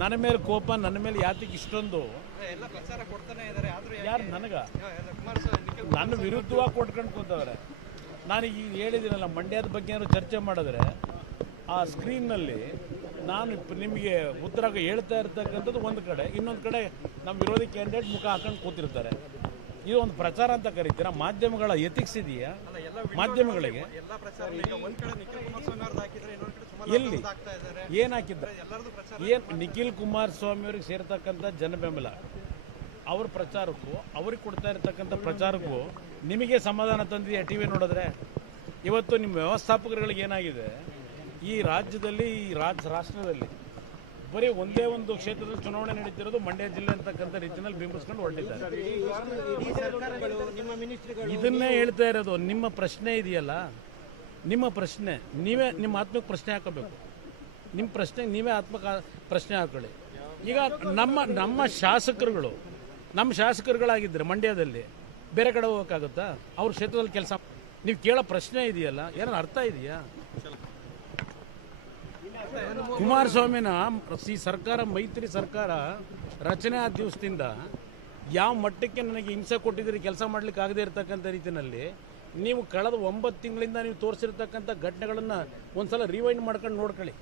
ನನ್ನ ಮೇಲೆ ಕೋಪ ನನ್ನ ಮೇಲೆ ಯಾತಿಗೆ ಇಷ್ಟೊಂದು? ಎಲ್ಲ ಪ್ರಚಾರ ಕೊಡ್ತಾನೆ ಇದ್ದಾರೆ ಆದ್ರೂ ಯಾರು ನನಗ? ನನ್ನ ವಿರುದ್ಧವಾಗಿ ಕೊಟ್ಕೊಂಡು ಕೂತವ್ರೆ. ನಾನು ಈಗ ಹೇಳಿದ್ದೀನಲ್ಲ ಮಂಡ್ಯದ ಬಗ್ಗೆ ಏನಾದ್ರು ಚರ್ಚೆ ಮಾಡಿದ್ರೆ ಆ ಸ್ಕ್ರೀನ್ನಲ್ಲಿ ನಾನು ನಿಮಗೆ ಉತ್ತರ ಹೇಳ್ತಾ ಇರ್ತಕ್ಕಂಥದ್ದು ಒಂದು ಕಡೆ ಇನ್ನೊಂದು ಕಡೆ ನಮ್ಮ ವಿರೋಧಿ ಕ್ಯಾಂಡಿಡೇಟ್ ಮುಖ ಹಾಕೊಂಡು ಕೂತಿರ್ತಾರೆ. ಇದು ಒಂದು ಪ್ರಚಾರ ಅಂತ ಕರಿತೀರ? ಮಾಧ್ಯಮಗಳ ಎಥಿಕ್ಸ್ ಇದೆಯಾ? ಮಾಧ್ಯಮಗಳಿಗೆ? ಎಲ್ಲಿ ಪ್ರಚಾರ ಈಗ ಏನ್ ನಿಖಿಲ್ ಕುಮಾರ್ ಸ್ವಾಮಿ ಏನು ಏನು ನಿಖಿಲ್ ಕುಮಾರಸ್ವಾಮಿ ಅವ್ರಿಗೆ ಸೇರ್ತಕ್ಕಂಥ ಜನ ಬೆಂಬಲ ಅವ್ರ ಪ್ರಚಾರಕ್ಕೂ ಅವ್ರಿಗೆ ಕೊಡ್ತಾ ಇರತಕ್ಕಂಥ ಪ್ರಚಾರಕ್ಕೂ ನಿಮಗೆ ಸಮಾಧಾನ ತಂದಿದೆಯಾ ಟಿ ವಿ ನೋಡಿದ್ರೆ? ಇವತ್ತು ನಿಮ್ಮ ವ್ಯವಸ್ಥಾಪಕರುಗಳಿಗೆ ಏನಾಗಿದೆ? ಈ ರಾಜ್ಯದಲ್ಲಿ ಈ ರಾಜ್ಯ ರಾಷ್ಟ್ರದಲ್ಲಿ ಬರೀ ಒಂದೇ ಒಂದು ಕ್ಷೇತ್ರದಲ್ಲಿ ಚುನಾವಣೆ ನಡೀತಿರೋದು ಮಂಡ್ಯ ಜಿಲ್ಲೆ ಅಂತಕ್ಕಂಥ ರೀತಿಯಲ್ಲಿ ಬಿಂಬಿಸ್ಕೊಂಡು ಹೊರಟಿದ್ದಾರೆ. ಇದನ್ನೇ ಹೇಳ್ತಾ ಇರೋದು, ನಿಮ್ಮ ಪ್ರಶ್ನೆ ಇದೆಯಲ್ಲ? ನಿಮ್ಮ ಪ್ರಶ್ನೆ, ನೀವೇ ನಿಮ್ಮ ಆತ್ಮಕ್ಕೆ ಪ್ರಶ್ನೆ ಹಾಕೋಬೇಕು. ನಿಮ್ಮ ಪ್ರಶ್ನೆಗೆ ನೀವೇ ಆತ್ಮಕ ಪ್ರಶ್ನೆ ಹಾಕೊಳ್ಳಿ. ಈಗ ನಮ್ಮ ನಮ್ಮ ಶಾಸಕರುಗಳು, ನಮ್ಮ ಶಾಸಕರುಗಳಾಗಿದ್ದರೆ ಮಂಡ್ಯದಲ್ಲಿ ಬೇರೆ ಕಡೆ ಹೋಗೋಕ್ಕಾಗುತ್ತಾ? ಅವ್ರ ಕ್ಷೇತ್ರದಲ್ಲಿ ಕೆಲಸ, ನೀವು ಕೇಳೋ ಪ್ರಶ್ನೆ ಇದೆಯಲ್ಲ ಏನಾದ್ರು ಅರ್ಥ ಇದೆಯಾ? ಕುಮಾರಸ್ವಾಮಿನ ಈ ಸರ್ಕಾರ, ಮೈತ್ರಿ ಸರ್ಕಾರ ರಚನೆ ಆದ ದಿವಸದಿಂದ ಯಾವ ಮಟ್ಟಕ್ಕೆ ನನಗೆ ಹಿಂಸೆ ಕೊಟ್ಟಿದ್ದೀರಿ, ಕೆಲಸ ಮಾಡ್ಲಿಕ್ಕೆ ಆಗದೇ ಇರತಕ್ಕಂಥ ರೀತಿಯಲ್ಲಿ ನೀವು ಕಳೆದ ಒಂಬತ್ತು ತಿಂಗಳಿಂದ ನೀವು ತೋರಿಸಿರ್ತಕ್ಕಂಥ ಘಟನೆಗಳನ್ನು ಒಂದ್ಸಲ ರಿವೈಂಡ್ ಮಾಡ್ಕೊಂಡು ನೋಡ್ಕೊಳ್ಳಿ.